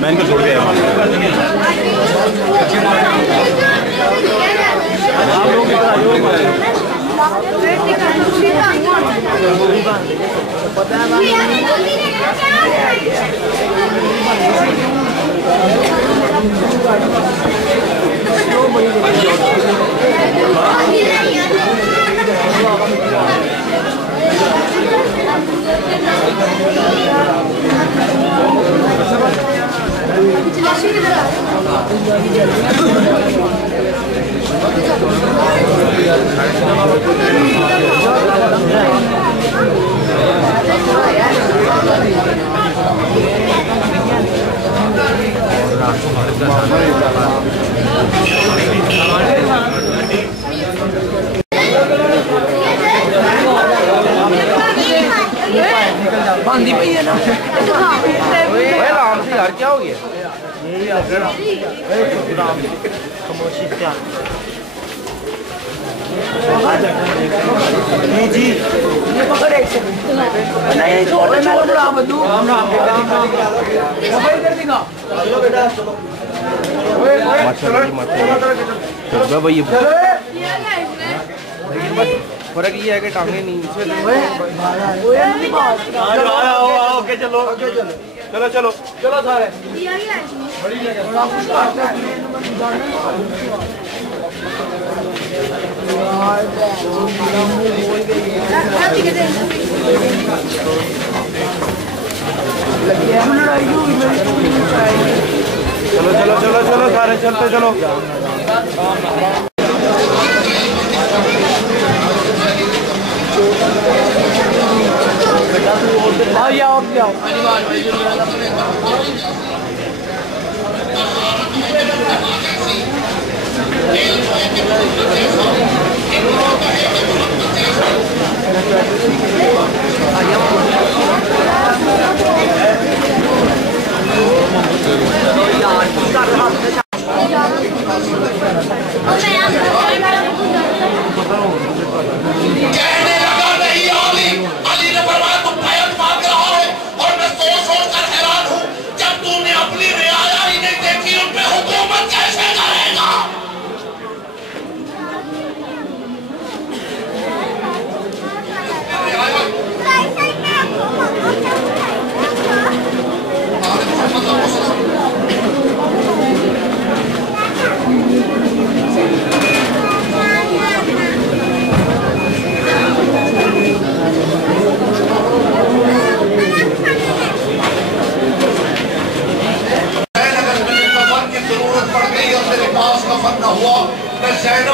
मैं इनको छोड़ गया बांधी पई है ना आराम से यार, क्या हो गया? खामोशी क्या नहीं जी, ये पकड़ एक सेकंड नहीं छोड़ दे, मैं बुला बंदू राम राम सफाई कर देगा। चलो बेटा चलो भाई, फर्क ये है कि टांगे नीचे ओके चलो चलो चलो चलो सारे चलो चलो चलो चलो सारे चलते चलो। और क्या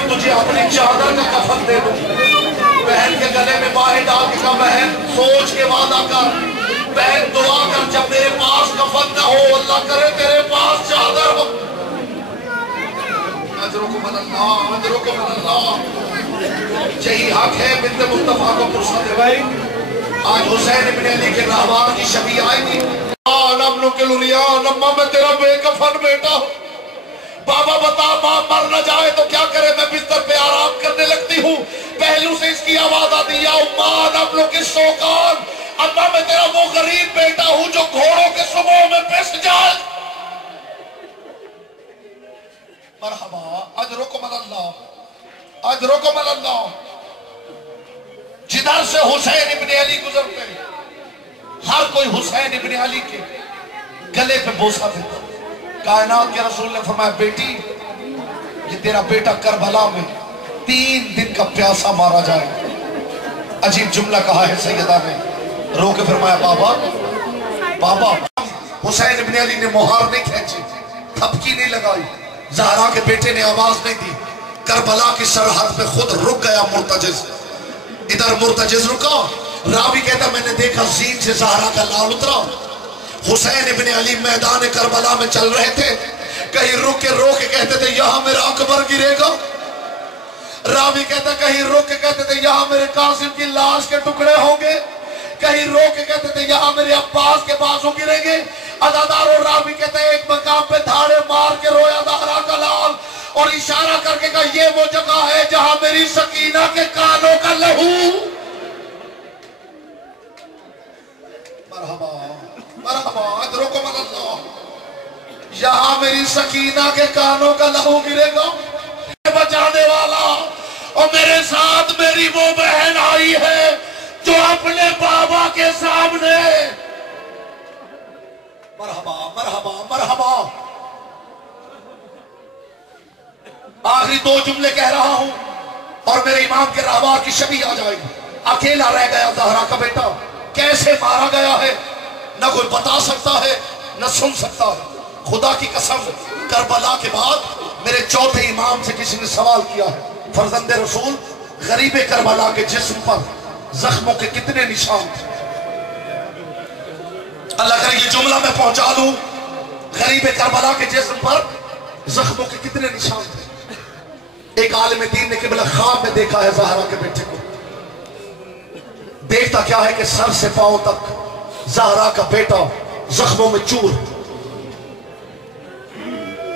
तुझे अपनी चादर का कफन दे दूं, बहन के गले में बाहें डाल के कहा बहन सोच के वादा कर, बहन दुआ कर जब मेरे पास कफन न हो अल्लाह करे तेरे पास चादर हो। अजरों को बदलना, अजरों को बदलना, यही हक है बिन्ते मुस्तफा को पुरसा दे भाई। आज हुसैन इब्न अली के रहवार की शबी आई थी, अम्मा मैं तेरा बेकफन बेटा हूँ, बाबा बता मां मर न जाए तो क्या करे, मैं बिस्तर पे आराम करने लगती हूँ, पहलू से इसकी आवाज आती है उम्मा के शौकान, अम्मा मैं तेरा वो गरीब बेटा हूँ जो घोड़ों के सुबह में पिस जाए। मरहबा अजरुकुम अल्लाह, अजरुकुम अल्लाह। जिधर से हुसैन इब्न अली गुजरते हर कोई हुसैन इब्न अली के गले पे बोसा देता। कायनात के रसूल ने फरमाया बेटी ये तेरा बेटा करबला में 3 दिन का प्यासा मारा जाए। अजीब जुमला कहा है सैयदा ने, रो के फरमाया बाबा बाबा। हुसैन इब्ने अली ने मुहार नहीं खींची, थपकी नहीं लगाई, ज़हरा के बेटे ने आवाज नहीं दी। करबला की सरहद पे खुद रुक गया मुर्तजिज। इधर मुर्तजिज रुका, रावी कहता मैंने देखा जीन से ज़हरा का लाल उतरा। हुसैन इब्ने अली मैदान करबला में चल रहे थे, कहीं रुक के रो के कहते थे यहां मेरा अकबर गिरेगा। रावी कहता कहीं रुक के कहते थे यहां मेरे कासिम की लाश के टुकड़े होंगे। कहीं रो के कहते थे यहां मेरे अब्बास के बाजू गिरेंगे। अदादार और रावी कहते एक मकाम पे धाड़े मार के रोया ज़हरा का लाल और इशारा करके कहा ये वो जगह है जहां मेरी सकीना के कानों का लहू। मरहबा मरहबा अदरुकुम अल्लाह, यहां मेरी सकीना के कानों का लहू गिरेगा। बचाने वाला और मेरे साथ मेरी वो बहन आई है जो अपने बाबा के सामने। मरहबा मरहबा मरहबा। आखिरी 2 जुमले कह रहा हूं और मेरे इमाम के रहवार की शबी आ जाएगी। अकेला रह गया ज़हरा का बेटा, कैसे मारा गया है न कोई बता सकता है न सुन सकता है। खुदा की कसम, करबला के बाद मेरे चौथे इमाम से किसी ने सवाल किया है, फरजंदे रसूल गरीबे करबला के जिस्म पर जख्मों के कितने निशान थे? अल्लाह करे ये जुमला मैं पहुंचा दूं, गरीबे करबला के जिस्म पर जख्मों के कितने निशान थे? एक आलिम दीन ने किबला ख्वाब में देखा है ज़हरा के बेटे को। देखता क्या है कि सर से पांव तक ज़हरा का बेटा जख्मों में चूर।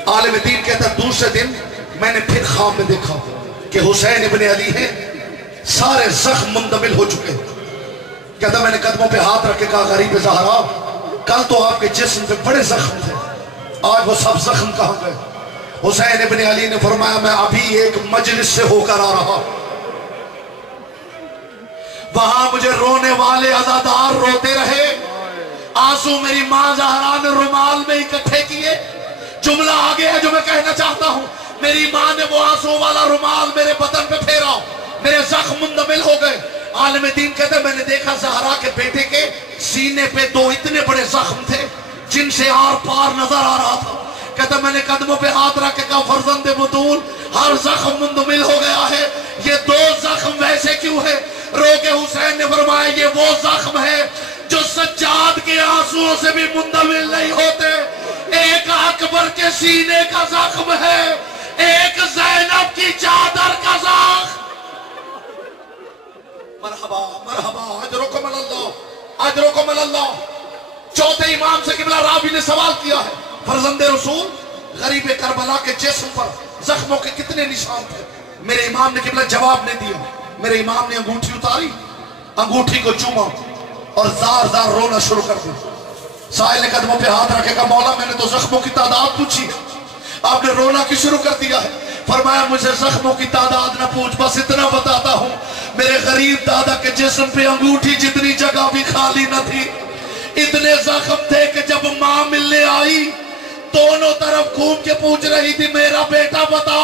आलिम दीन कहता दूसरे दिन मैंने फिर ख्वाब में देखा कि हुसैन इब्ने अली हैं, सारे जख्म मुंदमिल हो चुके। कहता मैंने कदमों पे हाथ रख के कहा गरीब ज़हरा कल तो आपके जिस्म पे बड़े जख्म थे, आज वो सब जख्म कहां गए? हुसैन इब्ने अली ने फरमाया मैं अभी एक मजलिस से होकर आ रहा, वहां मुझे रोने वाले अज़ादार रोते रहे, आंसू मेरी मां ज़हरा ने रुमाल में इकट्ठे किए। जुमला आगे है जो मैं कहना चाहता हूं, मेरी मां ने वो आंसू वाला रुमाल मेरे बदन पे फेरा, मेरे जख्म मुंदमिल हो गए। आलिम दीन कहते मैंने देखा ज़हरा के बेटे के सीने पे 2 इतने बड़े जख्म थे जिनसे आर पार नजर आ रहा था। कहता मैंने कदमों पे हाथ रख के कहा फरजंदे बतूल हर जख्म मुंदमिल हो गया है, ये 2 जख्म वैसे क्यों है? रो के हुसैन ने फरमाया ये वो जख्म है जो सज्जाद के आंसुओं से भी मुंदमिल नहीं होते। एक अकबर के सीने का जख्म है, एक ज़ैनब की चादर का जख्म। मरहबा मरहबा अजरुकुम अल्लाह अजरुकुम अल्लाह। चौथे इमाम से किबला रावी ने सवाल किया है, फरजंदे रसूल गरीबे करबला के जिस्म पर जख्मों के कितने निशान थे? मेरे इमाम ने किबला जवाब नहीं दिया। मेरे इमाम ने अंगूठी उतारी, अंगूठी को चूमा और जार जार रोना शुरू कर दिया। साहिल ने कदमों पे हाथ रखेगा मौला मैंने तो जख्मों की तादाद पूछी, आपने रोना क्यों शुरू कर दिया है? फरमाया मुझे जख्मों की तादाद न पूछ, बस इतना बताता हूं मेरे गरीब दादा के जिस्म पे अंगूठी जितनी जगह भी खाली न थी। इतने जख्म थे कि जब मां मिलने आई दोनों तरफ घूम के पूछ रही थी मेरा बेटा बता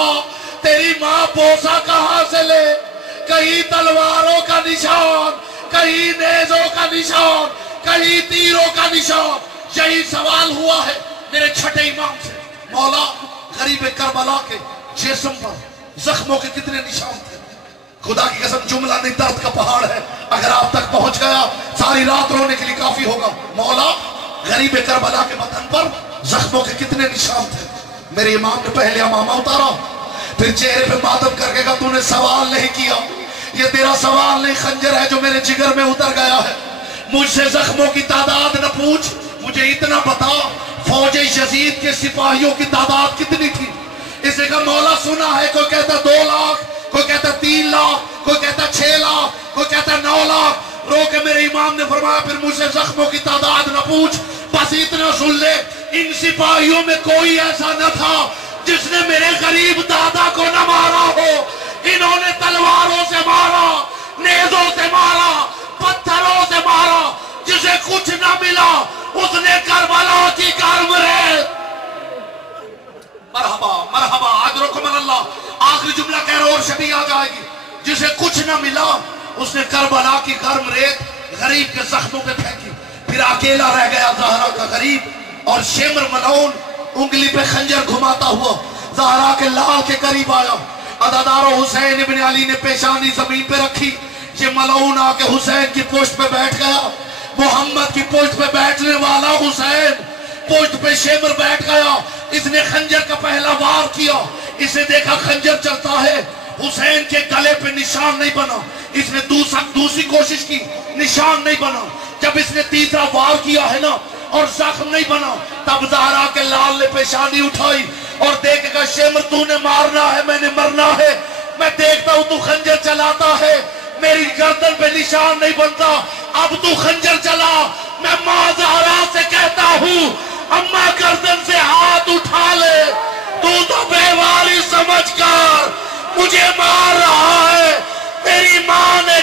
तेरी मां बोसा कहां से ले? कहीं तलवारों का निशान, कहीं नेजों का निशान, कहीं तीरों का निशान। यही सवाल हुआ है मेरे छठे इमाम से, मौला गरीब करबला के जिस्म पर जख्मों के कितने निशान थे? खुदा की कसम जुमला नहीं दर्द का पहाड़ है, अगर आप तक पहुंच गया सारी रात रोने के लिए काफी होगा। मौला गरीब करबला के बदन पर जख्मों के कितने निशान थे? मेरे इमाम ने पहले अमामा उतारा, फिर चेहरे पे मातम करके कहा तूने सवाल नहीं किया, ये तेरा सवाल नहीं खंजर है जो मेरे जिगर में उतर गया है। मुझसे जख्मों की तादाद न पूछ, मुझे इतना बता फौज यजीद के सिपाहियों की तादाद कितनी थी? इसे का मौला सुना है, कोई कहता 2 लाख, कोई कहता 3 लाख, कोई कहता 6 लाख, कोई कहता 9 लाख। रो के मेरे इमाम ने फरमाया फिर मुझसे जख्मों की तादाद न पूछ, बस इतना सुन ले इन सिपाहियों में कोई ऐसा न था जिसने मेरे गरीब दादा को न मारा हो। इन्होंने तलवारों से मारा, नेजों से मारा, पत्थरों से मारा, जिसे कुछ न मिला उसने करबला की कर्म रे। मरहबा मरहबा अजरुकुम अल्लाह। आखिरी जुमला कह रहा हूं रोशनी आ जाएगी। जिसे कुछ न मिला उसने करबला की गर्म रेत गरीब के जख्मों पे फेंकी। फिर अकेला रह गया ज़हरा का गरीब और शेमर मलऊन उंगली पे खंजर घुमाता हुआ ज़हरा के लाल के करीब आया। अदादारो हुसैन इब्न अली ने पेशानी जमीन पे रखी। ये मलऊन आके हुसैन की पोस्ट पे बैठ गया। मोहम्मद की पोस्ट पे बैठने वाला हुसैन पोस्ट पे शेमर बैठ गया। इसने खंजर का पहला वार किया। इसे देखा खंजर चलता है, हुसैन के गले पे निशान नहीं बना। इसने दूसरी कोशिश की, निशान नहीं बना। जब इसने तीसरा वार किया है ना और जख्म नहीं बना, तब ज़हरा के लाल ने पेशानी उठाई और देखेगा शेमर तूने मारना है, मैंने मरना है। मैं देखता हूं तू खंजर चलाता है, मेरी गर्दन पे निशान नहीं बनता। अब तू खंजर चला। मैं मां ज़हरा से कहता हूं अम्मा गर्दन से हाथ उठा ले। तू तो बेवारी समझकर मुझे मार रहा है। मेरी मां ने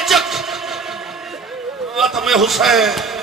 में हुसैन